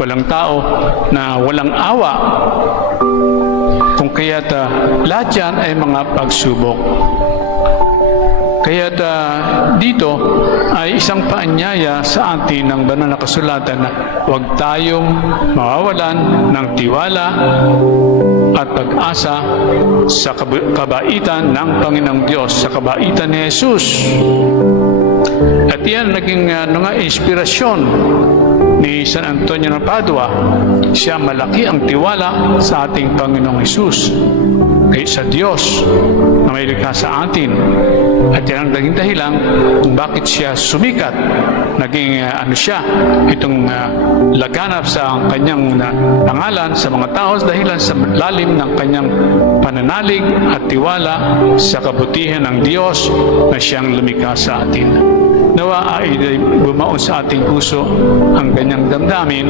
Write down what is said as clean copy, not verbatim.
Walang tao na walang awa. Kung kaya't lahat yan ay mga pagsubok. Kaya't dito ay isang paanyaya sa atin ng banal na kasulatan na huwag tayong mawawalan ng tiwala at pag-asa sa kabaitan ng Panginoong Diyos, sa kabaitan ni Jesus. At yan naging inspirasyon ni San Antonio ng Padua. Siya malaki ang tiwala sa ating Panginoong Jesus, kay sa Diyos na may likha sa atin. At yan ang naging dahilan kung bakit siya sumikat. Naging itong laganap sa kanyang pangalan sa mga tao dahilan sa lalim ng kanyang pananalig at tiwala sa kabutihan ng Diyos na siyang lumikha sa atin. Nawa ay bumaon sa ating puso ang kanyang damdamin